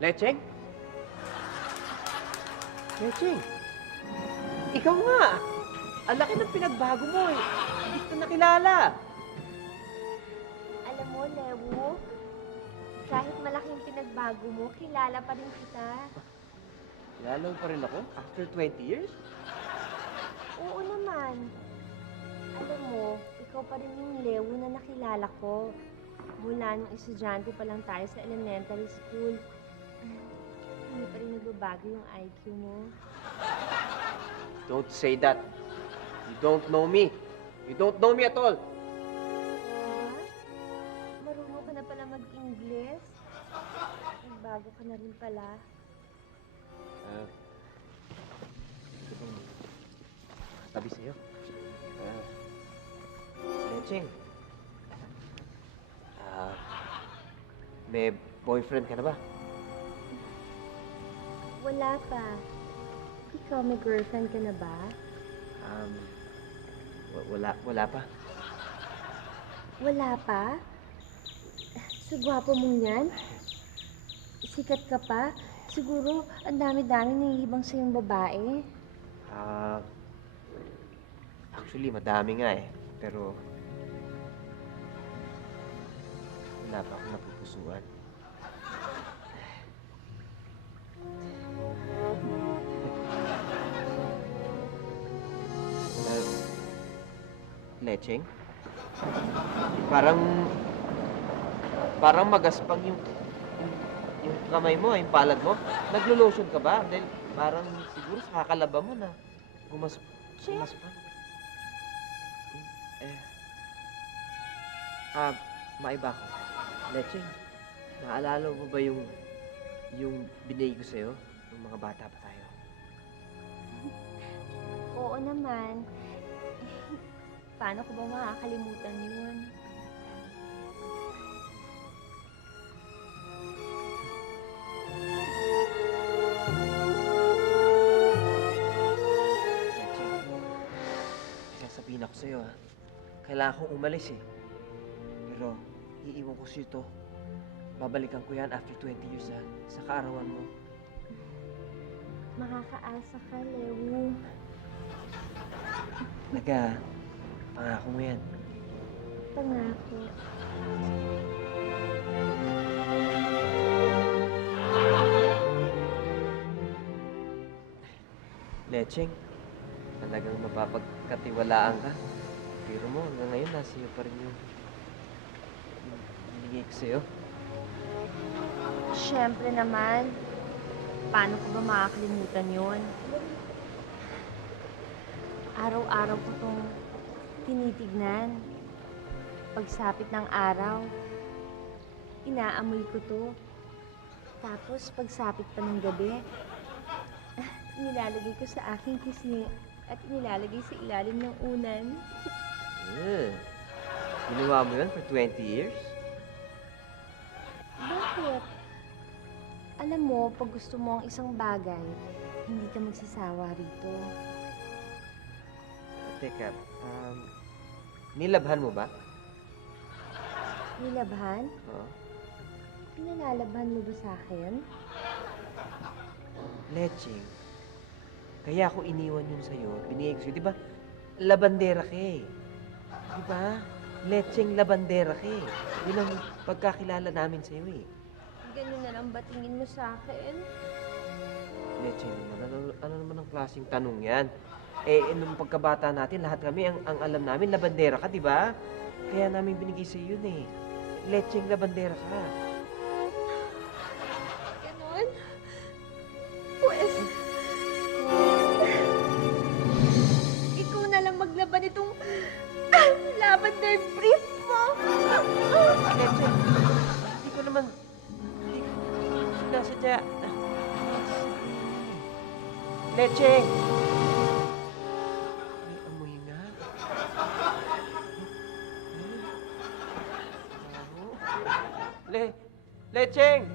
Lecheng? Lecheng? Ikaw nga! Ang laki ng pinagbago mo eh. Hindi kita nakilala. Alam mo, Lewo, kahit malaking pinagbago mo, kilala pa rin kita. Kilala mo pa rin ako after 20 years? Oo naman. Alam mo, ikaw pa rin yung Lewo na nakilala ko. Mula nung estudyante pa lang tayo sa elementary school. Hindi pa rin nagbabago yung IQ mo. Don't say that. You don't know me. You don't know me at all. Diba? Marunong ka na pala mag-Ingles. Nagbago ka na rin pala. Ito bang tabi sa'yo? Lecheng. May boyfriend ka na ba? Wala pa. Ikaw, may girlfriend ka na ba? Wala pa. Wala pa? Sa gwapo mong yan? Sikat ka pa? Siguro, ang dami-dami nangihibang sa'yong babae. Actually, madami nga eh. Pero, wala pa akong napupusuan. Lecheng? Parang magaspang yung kamay mo, yung palad mo. Naglo-lotion ka ba? Dahil parang siguro sa kakalaba mo na gumaspang. Maiba ko. Lecheng, naalala mo ba yung binigay ko sa'yo nung mga bata pa tayo? Oo naman. Paano ko ba makakalimutan yun? Lecheng, sasabihin ako sa'yo ha. Kailangan kong umalis eh. Pero, iiwan ko sa'yo to. Babalikan ko yan after 20 years ha. Sa kaarawan mo. Makakaasa ka, Lewo. Pangako mo yan. Pangako. Lecheng, talagang mapapagkatiwalaan ka. Pero mo, hanggang ngayon, nasa iyo pa rin yung binigay ko sa'yo. Siyempre naman. Paano ko ba makakalimutan yun? Araw-araw ko itong tinitignan. Pagsapit ng araw, inaamoy ko to. Tapos, pagsapit pa ng gabi, nilalagay ko sa aking kising at nilalagay sa ilalim ng unan. Ginawa mo yun for 20 years? Bakit? Alam mo, pag gusto mo ang isang bagay, hindi ka magsasawa rito. Teka, nilabhan mo ba? Nilabhan? Oo. Pinalalabhan mo ba sa akin? Lecheng, kaya ako iniwan yun sa'yo, binigay ko sa'yo. Di ba, labandera ka eh. Di ba? Lecheng labandera ka eh. Yun ang pagkakilala namin sa'yo eh. Ganun na lang ba tingin mo sa akin? Lecheng naman, ano naman ang klaseng tanong yan? Eh, nung pagkabata natin, lahat kami, ang alam namin, labandera ka, di ba? Kaya namin binigay sa'yo yun eh. Lecheng labandera ka. Ganun? Pues, ikaw na lang maglaban itong lavender brief mo. Lecheng, hindi ko naman, hindi ko sinasadya. Lecheng! May amoy nga. Lecheng!